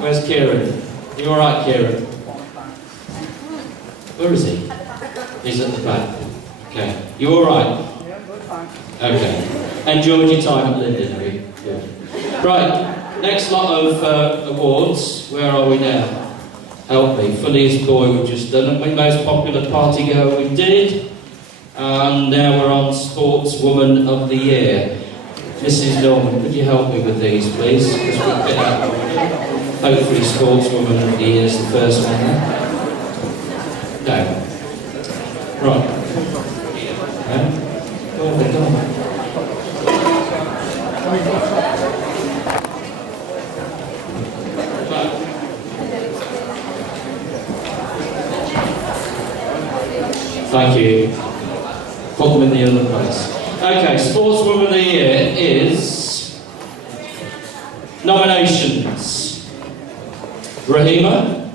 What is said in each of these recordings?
Where's Kieran? You alright, Kieran? Where is he? He's at the back. Okay. You alright? Yeah, good, thanks. Okay. Enjoyed your time at Lyndon, are you? Good. Right, next lot of awards. Where are we now? Help me. Funniest boy we've just done, haven't we? Most popular party goer we did. And now we're on Sportswoman of the Year. Mrs. Norman, could you help me with these, please? Because we'll get that one. Hopefully Sportswoman of the Year is the first one there. No. Right. No? Where have they gone? Thank you. Put them in the other place. Okay, Sportswoman of the Year is... Nominations. Rahima.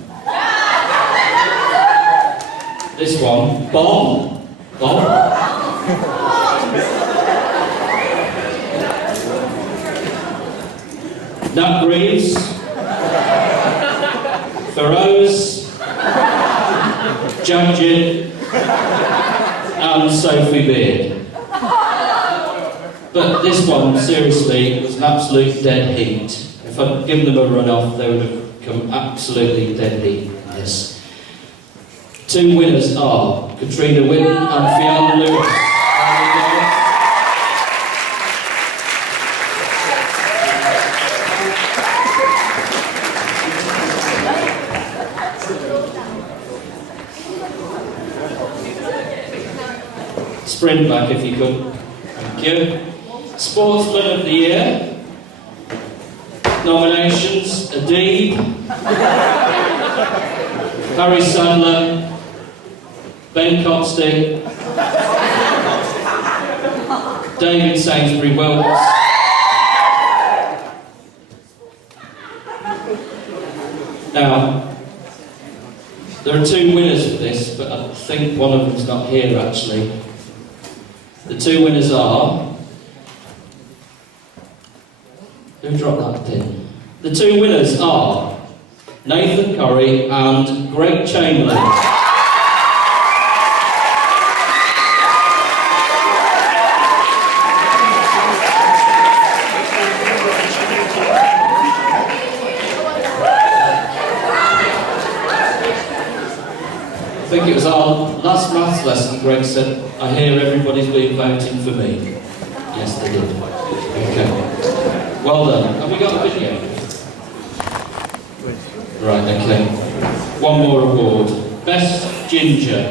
This one. Bob. Bob. Nat Reeves. Feroz. Janjit. And Sophie Beard. But this one, seriously, was an absolute dead heat. If I'd given them a run-off, they would have come absolutely dead heat. Yes. Two winners are Katrina Wynn and Fiona Lewis. Sprint back if you could. Thank you. Sportsman of the Year. Nominations: Adib, Harry Sandler, Ben Copstick, David Sainsbury Wilkes, now there are two winners for this, but I think one of them's not here actually. The two winners are... Who dropped that pin? The two winners are Nathan Curry and Greg Chamberlain. I think it was our last maths lesson. Greg said, "I hear everybody's been voting for me." Yes, they did. Okay. Well done. Have we got a video? Right, okay. One more award. Best Ginger.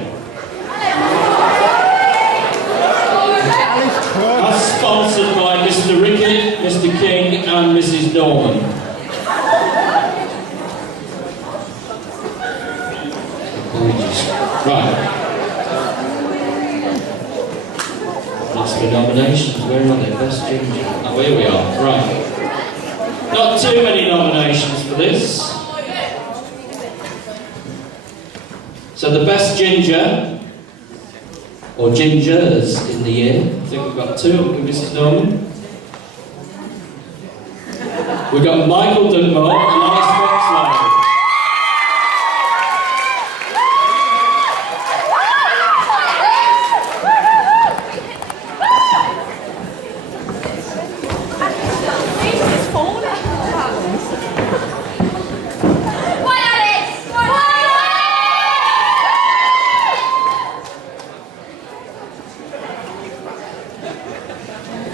That's sponsored by Mr. Rickett, Mr. King and Mrs. Norman. Right. That's the nominations. Where are they? Best Ginger. Oh, here we are. Right. Not too many nominations for this. So the best ginger, or gingers in the year. I think we've got two. Mrs. Norman. We've got Michael Dunmore and Alice Foxlow.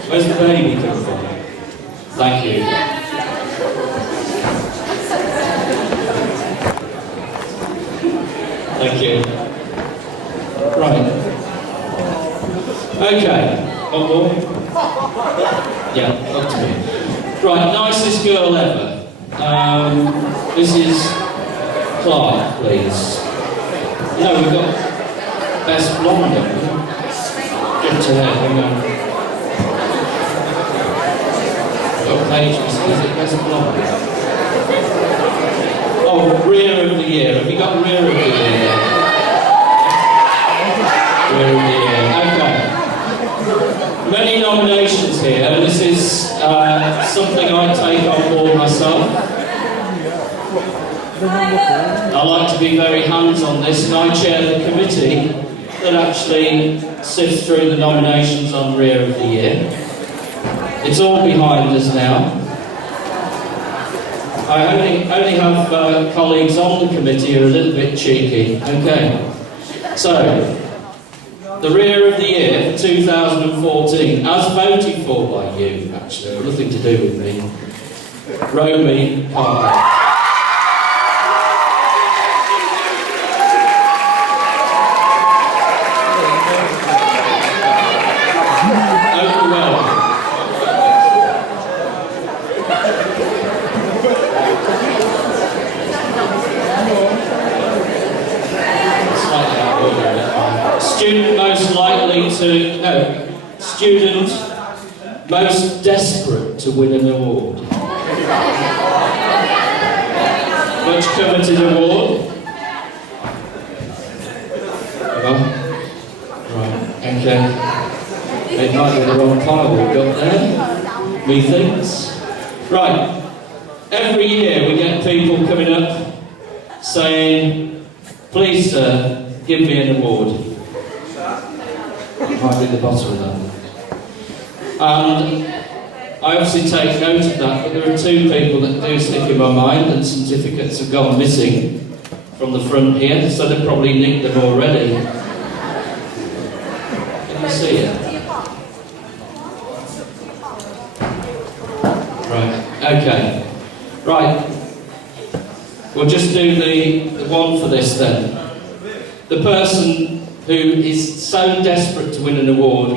Where's the baby come from? Thank you. Thank you. Right. Okay. One more. Yeah, up to me. Right, nicest girl ever. Mrs. Clark, please. No, we've got best blonde. Get to her, hang on. Page, is it best blonde? Oh, rear of the year. Have you got rear of the year? Rear of the year. Okay. Many nominations here. This is something I take on board myself. I like to be very hands on this, and I chair the committee that actually sifts through the nominations on Rear of the Year. It's all behind us now. I only have colleagues on the committee who are a little bit cheeky. Okay. So, the Rear of the Year for 2014, as voted for by you, actually, nothing to do with me, Romy Carter. Student most desperate to win an award. Much coveted award. Oh, right, okay. It might be the wrong pile we've got there, methinks. Right, every year we get people coming up saying, please sir, give me an award. Might be the bottom of that. And I obviously take note of that, but there are two people that do stick in my mind, and certificates have gone missing from the front here, so they've probably nicked them already. Can you see it? Right, okay. Right. We'll just do the one for this then. The person who is so desperate to win an award,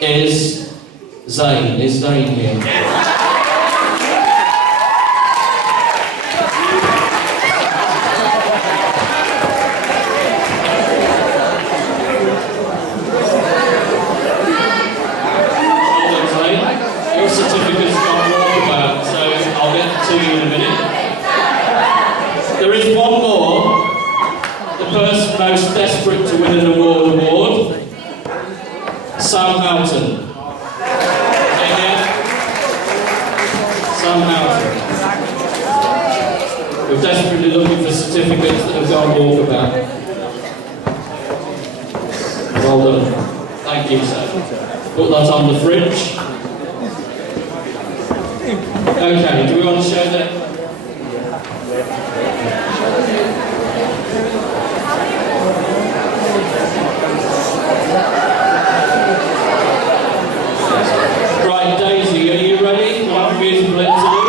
is Zane. Is Zane here? Your certificate's got walkabout, so I'll get to you in a minute. There is one more. The person most desperate to win an award, Sam Houghton. Sam Houghton. We're desperately looking for certificates that have gone walkabout. Well done. Thank you, sir. Put that on the fridge. Okay, do we want to show that? Right, Daisy, are you ready? What musical interlude?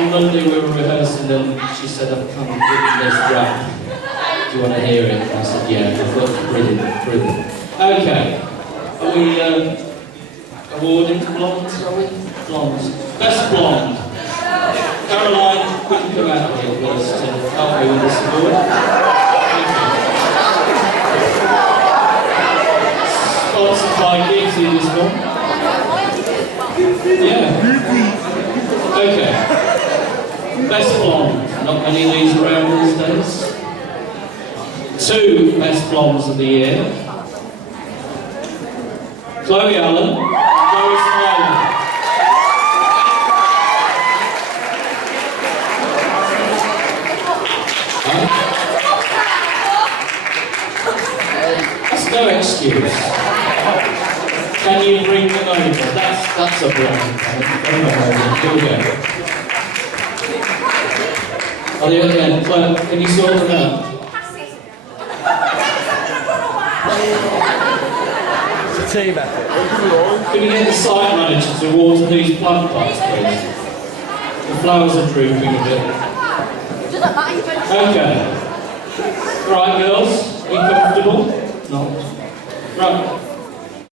on Monday we were rehearsing and she said, I've come and written this rap. Do you want to hear it? And I said, yeah. I thought, brilliant, brilliant. Okay. Are we awarding blondes, are we? Blondes. Best blonde. Caroline, could you come out here please to help me with this award? Sponsored by Gigs in this one. Yeah. Okay. Best blonde. Not many of these around these days. 2 best blondes of the year. Y11. That's no excuse. Can you bring them over? That's a blonde. Here we go. On the other end, Claire, can you sort them out? It's a team effort. Can you get the site manager to water these plant pots, please? The flowers are drooping a bit. Okay. Right, girls, are you comfortable? No. Right.